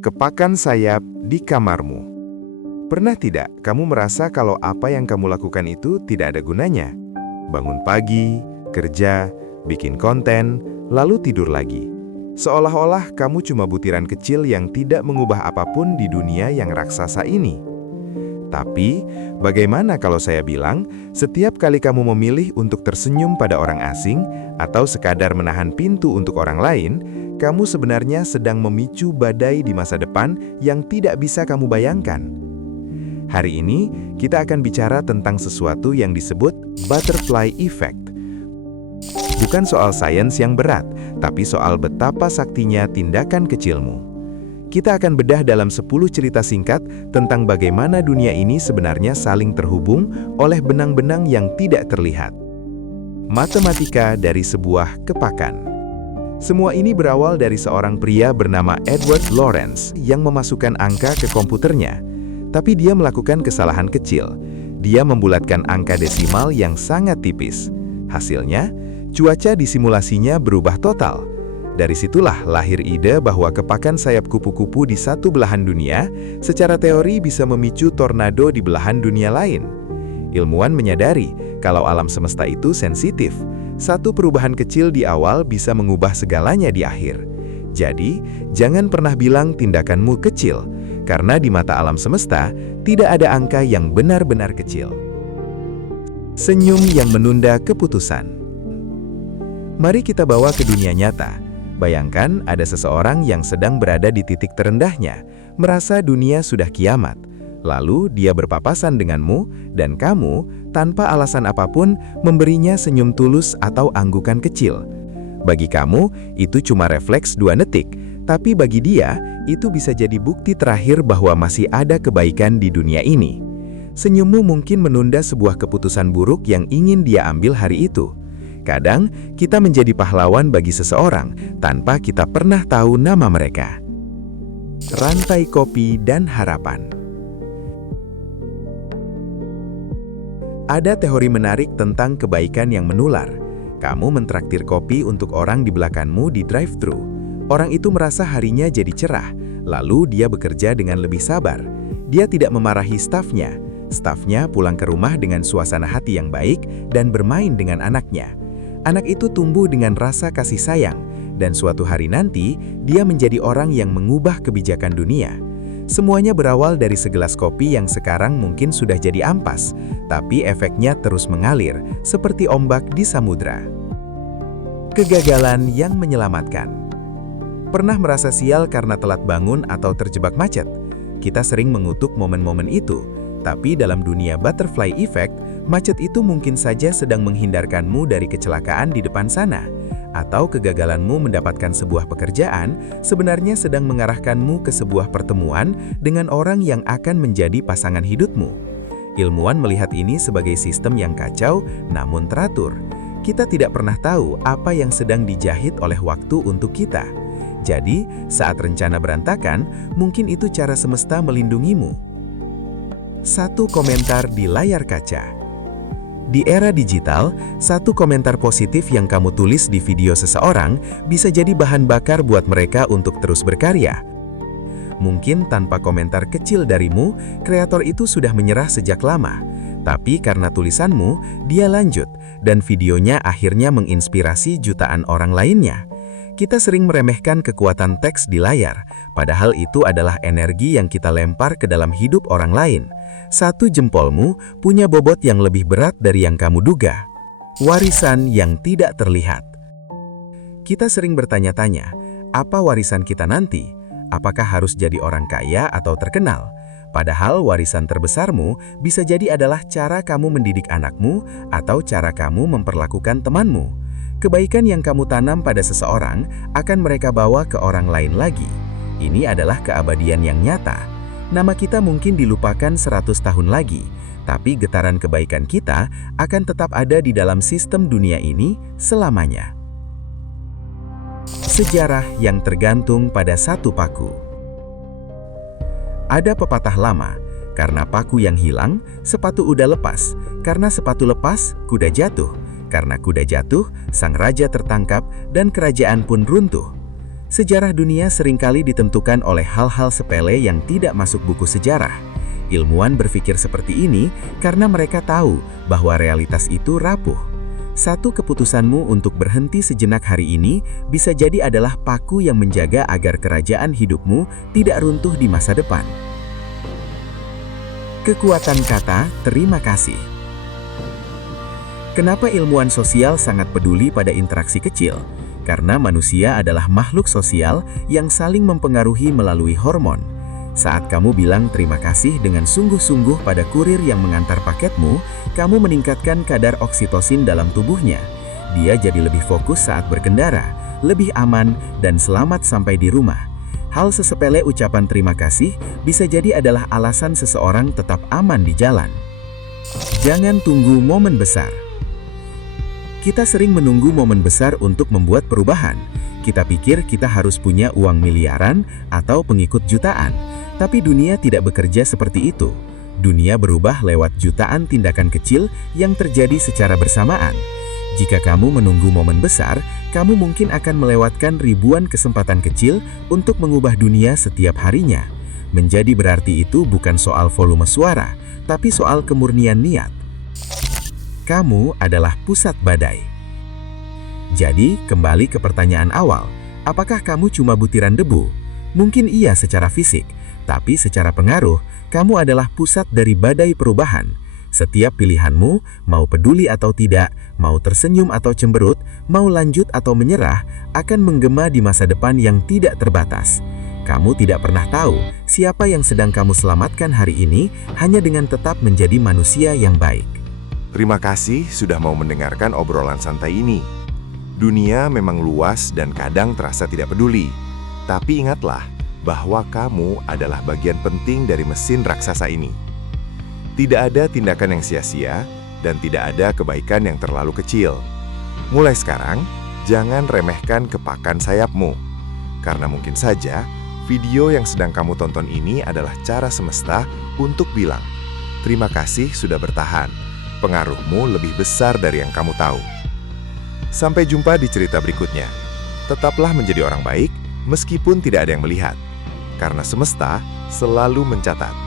Kepakan sayap di kamarmu. Pernah tidak kamu merasa kalau apa yang kamu lakukan itu tidak ada gunanya? Bangun pagi, kerja, bikin konten, lalu tidur lagi. Seolah-olah kamu cuma butiran kecil yang tidak mengubah apapun di dunia yang raksasa ini. Tapi, bagaimana kalau saya bilang, setiap kali kamu memilih untuk tersenyum pada orang asing, atau sekadar menahan pintu untuk orang lain, kamu sebenarnya sedang memicu badai di masa depan yang tidak bisa kamu bayangkan. Hari ini, kita akan bicara tentang sesuatu yang disebut butterfly effect. Bukan soal sains yang berat, tapi soal betapa saktinya tindakan kecilmu. Kita akan bedah dalam 10 cerita singkat tentang bagaimana dunia ini sebenarnya saling terhubung oleh benang-benang yang tidak terlihat. Matematika dari sebuah kepakan. Semua ini berawal dari seorang pria bernama Edward Lorenz yang memasukkan angka ke komputernya. Tapi dia melakukan kesalahan kecil. Dia membulatkan angka desimal yang sangat tipis. Hasilnya, cuaca di simulasinya berubah total. Dari situlah lahir ide bahwa kepakan sayap kupu-kupu di satu belahan dunia secara teori bisa memicu tornado di belahan dunia lain. Ilmuwan menyadari kalau alam semesta itu sensitif. Satu perubahan kecil di awal bisa mengubah segalanya di akhir. Jadi, jangan pernah bilang tindakanmu kecil, karena di mata alam semesta tidak ada angka yang benar-benar kecil. Senyum yang menunda keputusan. Mari kita bawa ke dunia nyata. Bayangkan ada seseorang yang sedang berada di titik terendahnya, merasa dunia sudah kiamat. Lalu dia berpapasan denganmu, dan kamu, tanpa alasan apapun, memberinya senyum tulus atau anggukan kecil. Bagi kamu, itu cuma refleks 2 detik, tapi bagi dia, itu bisa jadi bukti terakhir bahwa masih ada kebaikan di dunia ini. Senyummu mungkin menunda sebuah keputusan buruk yang ingin dia ambil hari itu. Kadang, kita menjadi pahlawan bagi seseorang tanpa kita pernah tahu nama mereka. Rantai kopi dan harapan. Ada teori menarik tentang kebaikan yang menular. Kamu mentraktir kopi untuk orang di belakangmu di drive-thru. Orang itu merasa harinya jadi cerah, lalu dia bekerja dengan lebih sabar. Dia tidak memarahi stafnya. Stafnya pulang ke rumah dengan suasana hati yang baik dan bermain dengan anaknya. Anak itu tumbuh dengan rasa kasih sayang, dan suatu hari nanti, dia menjadi orang yang mengubah kebijakan dunia. Semuanya berawal dari segelas kopi yang sekarang mungkin sudah jadi ampas, tapi efeknya terus mengalir, seperti ombak di samudra. Kegagalan yang menyelamatkan. Pernah merasa sial karena telat bangun atau terjebak macet? Kita sering mengutuk momen-momen itu, tapi dalam dunia butterfly effect, macet itu mungkin saja sedang menghindarkanmu dari kecelakaan di depan sana. Atau kegagalanmu mendapatkan sebuah pekerjaan sebenarnya sedang mengarahkanmu ke sebuah pertemuan dengan orang yang akan menjadi pasangan hidupmu. Ilmuwan melihat ini sebagai sistem yang kacau namun teratur. Kita tidak pernah tahu apa yang sedang dijahit oleh waktu untuk kita. Jadi, saat rencana berantakan, mungkin itu cara semesta melindungimu. 1 komentar di layar kaca. Di era digital, 1 komentar positif yang kamu tulis di video seseorang bisa jadi bahan bakar buat mereka untuk terus berkarya. Mungkin tanpa komentar kecil darimu, kreator itu sudah menyerah sejak lama. Tapi karena tulisanmu, dia lanjut, dan videonya akhirnya menginspirasi jutaan orang lainnya. Kita sering meremehkan kekuatan teks di layar, padahal itu adalah energi yang kita lempar ke dalam hidup orang lain. 1 jempolmu punya bobot yang lebih berat dari yang kamu duga. Warisan yang tidak terlihat. Kita sering bertanya-tanya, apa warisan kita nanti? Apakah harus jadi orang kaya atau terkenal? Padahal warisan terbesarmu bisa jadi adalah cara kamu mendidik anakmu atau cara kamu memperlakukan temanmu. Kebaikan yang kamu tanam pada seseorang akan mereka bawa ke orang lain lagi. Ini adalah keabadian yang nyata. Nama kita mungkin dilupakan 100 tahun lagi, tapi getaran kebaikan kita akan tetap ada di dalam sistem dunia ini selamanya. Sejarah yang tergantung pada 1 paku. Ada pepatah lama, karena paku yang hilang, sepatu udah lepas. Karena sepatu lepas, kuda jatuh. Karena kuda jatuh, sang raja tertangkap dan kerajaan pun runtuh. Sejarah dunia seringkali ditentukan oleh hal-hal sepele yang tidak masuk buku sejarah. Ilmuwan berpikir seperti ini karena mereka tahu bahwa realitas itu rapuh. Satu keputusanmu untuk berhenti sejenak hari ini bisa jadi adalah paku yang menjaga agar kerajaan hidupmu tidak runtuh di masa depan. Kekuatan kata terima kasih. Kenapa ilmuwan sosial sangat peduli pada interaksi kecil? Karena manusia adalah makhluk sosial yang saling mempengaruhi melalui hormon. Saat kamu bilang terima kasih dengan sungguh-sungguh pada kurir yang mengantar paketmu, kamu meningkatkan kadar oksitosin dalam tubuhnya. Dia jadi lebih fokus saat berkendara, lebih aman, dan selamat sampai di rumah. Hal sesepele ucapan terima kasih bisa jadi adalah alasan seseorang tetap aman di jalan. Jangan tunggu momen besar. Kita sering menunggu momen besar untuk membuat perubahan. Kita pikir kita harus punya uang miliaran atau pengikut jutaan. Tapi dunia tidak bekerja seperti itu. Dunia berubah lewat jutaan tindakan kecil yang terjadi secara bersamaan. Jika kamu menunggu momen besar, kamu mungkin akan melewatkan ribuan kesempatan kecil untuk mengubah dunia setiap harinya. Menjadi berarti itu bukan soal volume suara, tapi soal kemurnian niat. Kamu adalah pusat badai. Jadi, kembali ke pertanyaan awal. Apakah kamu cuma butiran debu? Mungkin iya secara fisik, tapi secara pengaruh, kamu adalah pusat dari badai perubahan. Setiap pilihanmu, mau peduli atau tidak, mau tersenyum atau cemberut, mau lanjut atau menyerah, akan menggema di masa depan yang tidak terbatas. Kamu tidak pernah tahu siapa yang sedang kamu selamatkan hari ini hanya dengan tetap menjadi manusia yang baik. Terima kasih sudah mau mendengarkan obrolan santai ini. Dunia memang luas dan kadang terasa tidak peduli. Tapi ingatlah bahwa kamu adalah bagian penting dari mesin raksasa ini. Tidak ada tindakan yang sia-sia dan tidak ada kebaikan yang terlalu kecil. Mulai sekarang, jangan remehkan kepakan sayapmu. Karena mungkin saja video yang sedang kamu tonton ini adalah cara semesta untuk bilang, terima kasih sudah bertahan. Pengaruhmu lebih besar dari yang kamu tahu. Sampai jumpa di cerita berikutnya. Tetaplah menjadi orang baik meskipun tidak ada yang melihat. Karena semesta selalu mencatat.